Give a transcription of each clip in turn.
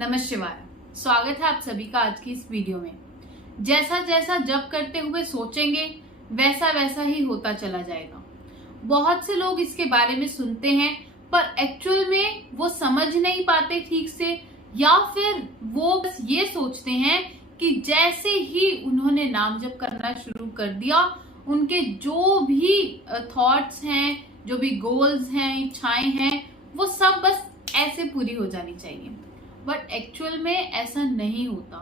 नमः शिवाय। स्वागत है आप सभी का आज की इस वीडियो में। जैसा जैसा जप करते हुए सोचेंगे वैसा वैसा ही होता चला जाएगा। बहुत से लोग इसके बारे में सुनते हैं पर एक्चुअल में वो समझ नहीं पाते ठीक से, या फिर वो बस ये सोचते हैं कि जैसे ही उन्होंने नाम जप करना शुरू कर दिया उनके जो भी थॉट्स हैं, जो भी गोल्स हैं, इच्छाएं हैं, वो सब बस ऐसे पूरी हो जानी चाहिए। बट एक्चुअल में ऐसा नहीं होता।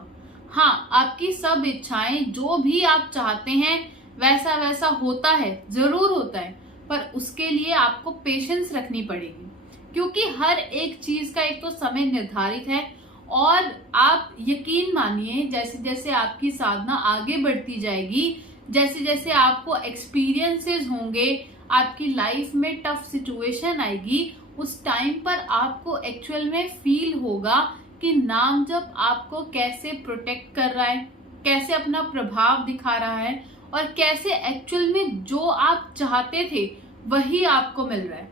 हाँ, आपकी सब इच्छाएं जो भी आप चाहते हैं वैसा वैसा होता है, जरूर होता है, पर उसके लिए आपको पेशेंस रखनी पड़ेगी, क्योंकि हर एक चीज का एक तो समय निर्धारित है। और आप यकीन मानिए, जैसे जैसे आपकी साधना आगे बढ़ती जाएगी, जैसे जैसे आपको एक्सपीरियंसेस होंगे, आपकी लाइफ में टफ सिचुएशन आएगी, उस टाइम पर आपको एक्चुअल में फील होगा कि नाम जप आपको कैसे प्रोटेक्ट कर रहा है, कैसे अपना प्रभाव दिखा रहा है, और कैसे एक्चुअल में जो आप चाहते थे वही आपको मिल रहा है।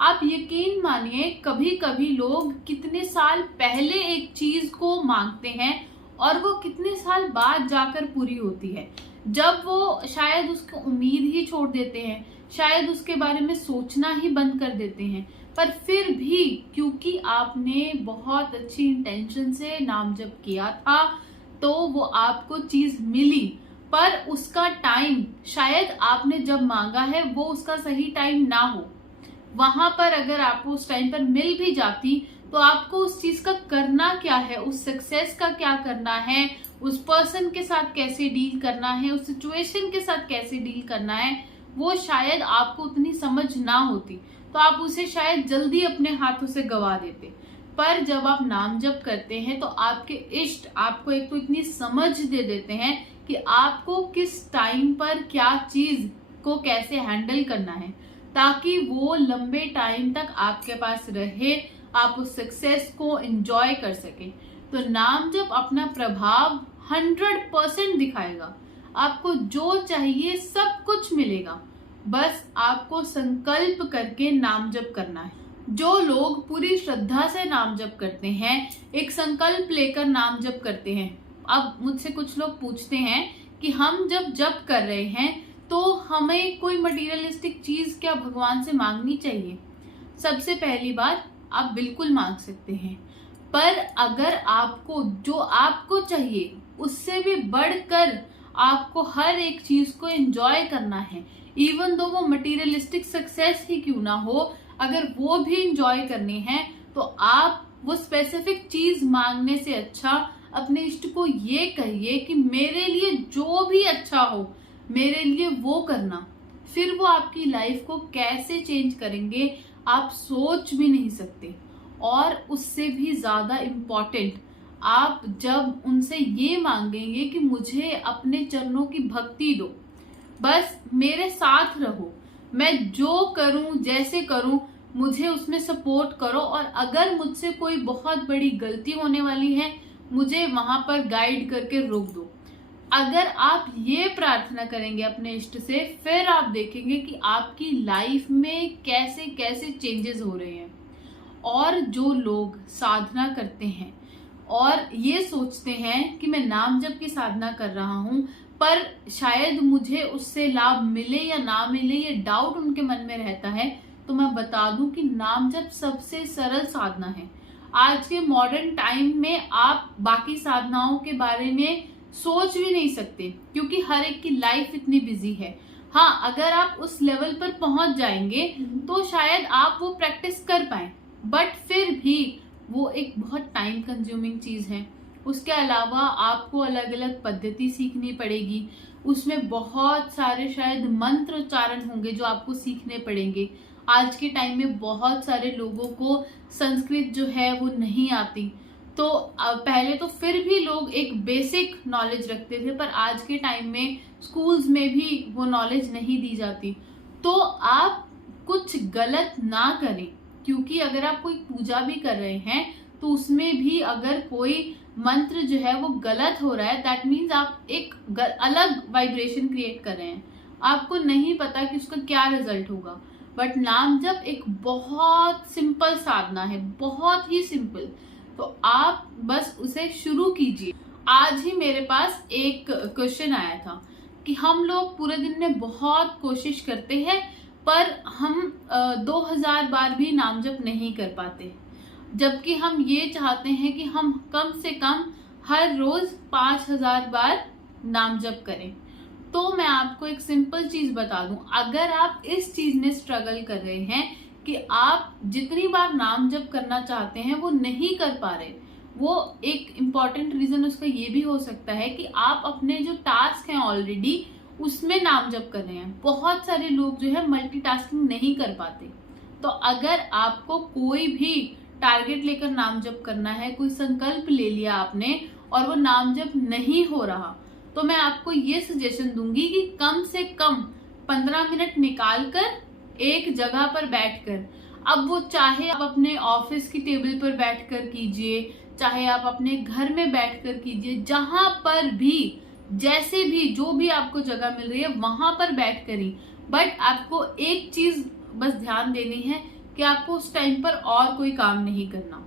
आप यकीन मानिए, कभी कभी लोग कितने साल पहले एक चीज को मांगते हैं और वो कितने साल बाद जाकर पूरी होती है, जब वो शायद उसको उम्मीद ही छोड़ देते हैं, शायद उसके बारे में सोचना ही बंद कर देते हैं। पर फिर भी क्योंकि आपने बहुत अच्छी इंटेंशन से नाम जप किया था तो वो आपको चीज मिली, पर उसका टाइम शायद आपने जब मांगा है वो उसका सही टाइम ना हो। वहां पर अगर आपको उस टाइम पर मिल भी जाती तो आपको उस चीज का करना क्या है, उस सक्सेस का क्या करना है, उस पर्सन के साथ कैसे डील करना है, उस सिचुएशन के साथ कैसे डील करना है, वो शायद आपको उतनी समझ ना होती, तो आप उसे शायद जल्दी अपने हाथों से गवा देते। पर जब आप नाम जप करते हैं तो आपके इष्ट आपको एक तो इतनी समझ दे देते हैं कि आपको किस टाइम पर क्या चीज को कैसे हैंडल करना है, ताकि वो लंबे टाइम तक आपके पास रहे, आप उस सक्सेस को एंजॉय कर सके। तो नाम जप अपना प्रभाव 100% दिखाएगा। आपको जो चाहिए सब कुछ मिलेगा, बस आपको संकल्प करके नाम जप करना है। जो लोग पूरी श्रद्धा से नाम जप करते हैं, एक संकल्प लेकर नाम जप करते हैं। अब मुझसे कुछ लोग पूछते हैं कि हम जब जप कर रहे हैं तो हमें कोई मटेरियलिस्टिक चीज क्या भगवान से मांगनी चाहिए? सबसे पहली बात, आप बिल्कुल मांग सकते हैं, पर अगर आपको जो आपको चाहिए उससे भी बढ़कर आपको हर एक चीज को एंजॉय करना है, इवन दो वो मटेरियलिस्टिक सक्सेस ही क्यों ना हो, अगर वो भी एंजॉय करनी है, तो आप वो स्पेसिफिक चीज मांगने से अच्छा अपने इष्ट को ये कहिए कि मेरे लिए जो भी अच्छा हो मेरे लिए वो करना। फिर वो आपकी लाइफ को कैसे चेंज करेंगे आप सोच भी नहीं सकते। और उससे भी ज्यादा इम्पोर्टेंट, आप जब उनसे ये मांगेंगे कि मुझे अपने चरणों की भक्ति दो, बस मेरे साथ रहो, मैं जो करूं जैसे करूं मुझे उसमें सपोर्ट करो, और अगर मुझसे कोई बहुत बड़ी गलती होने वाली है मुझे वहां पर गाइड करके रोक दो। अगर आप ये प्रार्थना करेंगे अपने इष्ट से, फिर आप देखेंगे कि आपकी लाइफ में कैसे कैसे चेंजेस हो रहे हैं। और जो लोग साधना करते हैं और ये सोचते हैं कि मैं नाम जप की साधना कर रहा हूं पर शायद मुझे उससे लाभ मिले या ना मिले, ये डाउट उनके मन में रहता है, तो मैं बता दूं कि नाम जप सबसे सरल साधना है। आज के मॉडर्न टाइम में आप बाकी साधनाओं के बारे में सोच भी नहीं सकते, क्योंकि हर एक की लाइफ इतनी बिजी है। हाँ, अगर आप उस लेवल पर पहुंच जाएंगे तो शायद आप वो प्रैक्टिस कर पाए, बट फिर भी वो एक बहुत टाइम कंज्यूमिंग चीज है। उसके अलावा आपको अलग अलग पद्धति सीखनी पड़ेगी, उसमें बहुत सारे शायद मंत्र उच्चारण होंगे जो आपको सीखने पड़ेंगे। आज के टाइम में बहुत सारे लोगों को संस्कृत जो है वो नहीं आती, तो पहले तो फिर भी लोग एक बेसिक नॉलेज रखते थे, पर आज के टाइम में स्कूल्स में भी वो नॉलेज नहीं दी जाती। तो आप कुछ गलत ना करें, क्योंकि अगर आप कोई पूजा भी कर रहे हैं तो उसमें भी अगर कोई मंत्र जो है वो गलत हो रहा है, दैट मीन्स आप एक अलग वाइब्रेशन क्रिएट कर रहे हैं। आपको नहीं पता कि उसका क्या रिजल्ट होगा। बट नाम जप एक बहुत सिंपल साधना है, बहुत ही सिंपल। तो आप बस उसे शुरू कीजिए। आज ही मेरे पास एक क्वेश्चन आया था कि हम लोग पूरे दिन में बहुत कोशिश करते हैं पर हम 2000 बार भी नाम जप नहीं कर पाते, जबकि हम ये चाहते हैं कि हम कम से कम हर रोज 5000 बार नाम जप करें। तो मैं आपको एक सिंपल चीज बता दूं, अगर आप इस चीज में स्ट्रगल कर रहे हैं कि आप जितनी बार नाम जप करना चाहते हैं वो नहीं कर पा रहे, वो एक इम्पॉर्टेंट रीजन उसका ये भी हो सकता है कि आप अपने जो टास्क हैं ऑलरेडी उसमें नाम जप कर रहे हैं। बहुत सारे लोग जो है मल्टीटास्किंग नहीं कर पाते। तो अगर आपको कोई भी टारगेट लेकर नाम जप करना है, कोई संकल्प ले लिया आपने और वो नाम जप नहीं हो रहा, तो मैं आपको ये सजेशन दूंगी कि कम से कम 15 मिनट निकाल कर एक जगह पर बैठकर, अब वो चाहे आप अपने ऑफिस की टेबल पर बैठकर कीजिए, चाहे आप अपने घर में बैठकर कीजिए, जहां पर भी जैसे भी जो भी आपको जगह मिल रही है वहां पर बैठ कर ही, बट आपको एक चीज बस ध्यान देनी है कि आपको उस टाइम पर और कोई काम नहीं करना,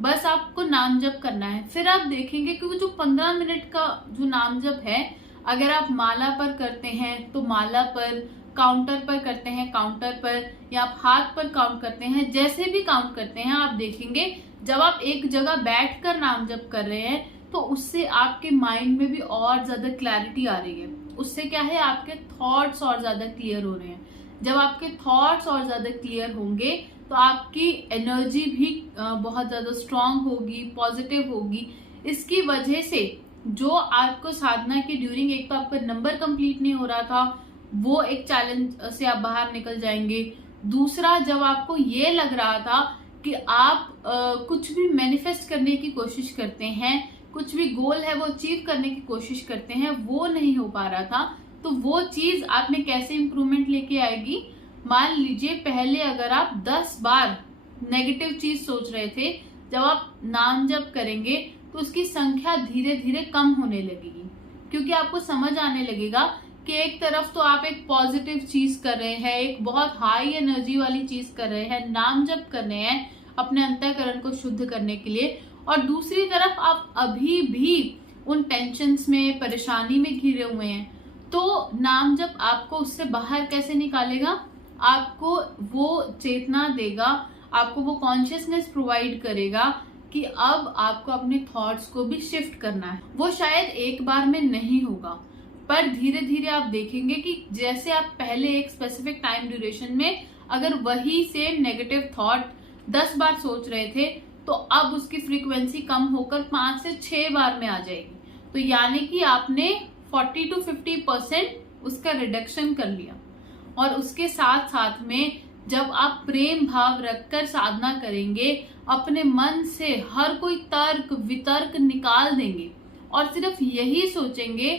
बस आपको नाम जप करना है। फिर आप देखेंगे कि वो जो 15 मिनट का जो नाम जप है, अगर आप माला पर करते हैं तो माला पर, काउंटर पर करते हैं काउंटर पर, या आप हाथ पर काउंट करते हैं, जैसे भी काउंट करते हैं, आप देखेंगे जब आप एक जगह बैठकर नाम जप कर रहे हैं तो उससे आपके माइंड में भी और ज्यादा क्लैरिटी आ रही है। उससे क्या है, आपके थॉट्स और ज्यादा क्लियर हो रहे हैं। जब आपके थॉट्स और ज्यादा क्लियर होंगे तो आपकी एनर्जी भी बहुत ज्यादा स्ट्रांग होगी, पॉजिटिव होगी। इसकी वजह से जो आपको साधना के ड्यूरिंग एक तो आपका नंबर कंप्लीट नहीं हो रहा था, वो एक चैलेंज से आप बाहर निकल जाएंगे। दूसरा, जब आपको ये लग रहा था कि आप कुछ भी मैनिफेस्ट करने की कोशिश करते हैं, कुछ भी गोल है वो अचीव करने की कोशिश करते हैं, वो नहीं हो पा रहा था, तो वो चीज आप में कैसे इंप्रूवमेंट लेके आएगी। मान लीजिए पहले अगर आप 10 बार नेगेटिव चीज सोच रहे थे, जब आप नाम जप करेंगे तो उसकी संख्या धीरे धीरे कम होने लगेगी, क्योंकि आपको समझ आने लगेगा कि एक तरफ तो आप एक पॉजिटिव चीज कर रहे हैं, एक बहुत हाई एनर्जी वाली चीज कर रहे हैं, नाम जप कर रहे हैं अपने अंतःकरण को शुद्ध करने के लिए, और दूसरी तरफ आप अभी भी उन टेंशन्स में, परेशानी में घिरे हुए हैं। तो नाम जप आपको उससे बाहर कैसे निकालेगा, आपको वो चेतना देगा, आपको वो कॉन्शियसनेस प्रोवाइड करेगा कि अब आपको अपने थॉट्स को भी शिफ्ट करना है। वो शायद एक बार में नहीं होगा, पर धीरे धीरे आप देखेंगे कि जैसे आप पहले एक स्पेसिफिक टाइम ड्यूरेशन में अगर वही सेम नेगेटिव थॉट 10 बार सोच रहे थे, तो अब उसकी फ्रीक्वेंसी कम होकर 5 से 6 बार में आ जाएगी। तो यानी कि आपने 40 to 50% उसका रिडक्शन कर लिया। और उसके साथ साथ में जब आप प्रेम भाव रखकर साधना करेंगे, अपने मन से हर कोई तर्क वितर्क निकाल देंगे और सिर्फ यही सोचेंगे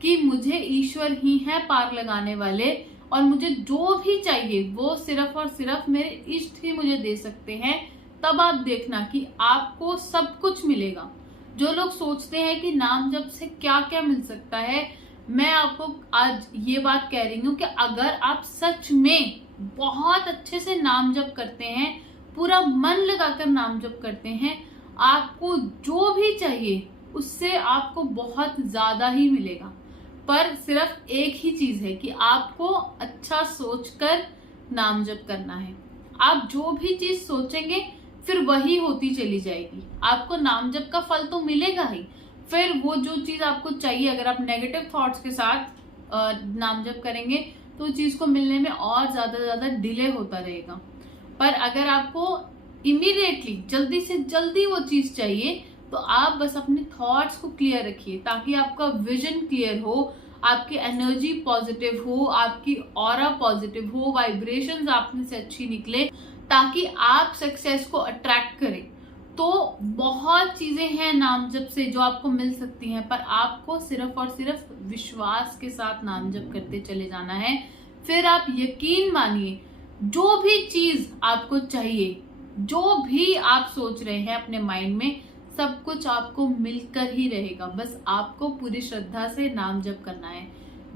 कि मुझे ईश्वर ही है पार लगाने वाले, और मुझे जो भी चाहिए वो सिर्फ और सिर्फ मेरे इष्ट ही मुझे दे सकते हैं, तब आप देखना कि आपको सब कुछ मिलेगा। जो लोग सोचते हैं कि नाम जप से क्या क्या मिल सकता है, मैं आपको आज ये बात कह रही हूँ कि अगर आप सच में बहुत अच्छे से नाम जप करते हैं, पूरा मन लगाकर नाम जप करते हैं, आपको जो भी चाहिए उससे आपको बहुत ज्यादा ही मिलेगा। पर सिर्फ एक ही चीज है कि आपको अच्छा सोचकर नाम जप करना है। आप जो भी चीज सोचेंगे फिर वही होती चली जाएगी, आपको नाम जप का फल तो मिलेगा ही। फिर वो जो चीज आपको चाहिए, अगर आप नेगेटिव थॉट्स के साथ नाम जप करेंगे तो चीज को मिलने में और ज्यादा डिले होता रहेगा। पर अगर आपको इमीडिएटली जल्दी से जल्दी वो चीज चाहिए, तो आप बस अपने थॉट्स को क्लियर रखिए, ताकि आपका विजन क्लियर हो, आपकी एनर्जी पॉजिटिव हो, आपकी ऑरा पॉजिटिव हो, वाइब्रेशंस आप में से अच्छी निकले, ताकि आप सक्सेस को अट्रैक्ट करें। तो बहुत चीजें हैं नाम जप से जो आपको मिल सकती हैं, पर आपको सिर्फ और सिर्फ विश्वास के साथ नाम जप करते चले जाना है। फिर आप यकीन मानिए, जो भी चीज आपको चाहिए, जो भी आप सोच रहे हैं अपने माइंड में, सब कुछ आपको मिलकर ही रहेगा। बस आपको पूरी श्रद्धा से नाम जप करना है।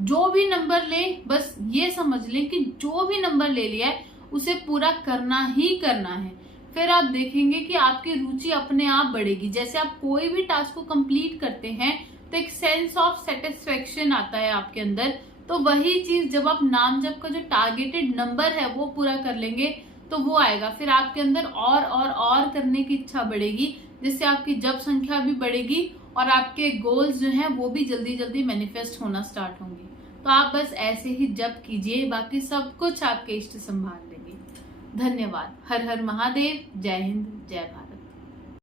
जो भी नंबर ले, बस ये समझ ले कि जो भी नंबर ले लिया है उसे पूरा करना ही करना है। फिर आप देखेंगे कि आपकी रुचि अपने आप बढ़ेगी। जैसे आप कोई भी टास्क को कंप्लीट करते हैं तो एक सेंस ऑफ सेटिस्फेक्शन आता है आपके अंदर। तो वही चीज जब आप नाम जप का जो टारगेटेड नंबर है वो पूरा कर लेंगे तो वो आएगा। फिर आपके अंदर और करने की इच्छा बढ़ेगी, जिससे आपकी जप संख्या भी बढ़ेगी और आपके गोल्स जो हैं वो भी जल्दी जल्दी मैनिफेस्ट होना स्टार्ट होंगे। तो आप बस ऐसे ही जप कीजिए, बाकी सब कुछ आपके इष्ट संभाल लेंगे। धन्यवाद। हर हर महादेव। जय हिंद, जय भारत।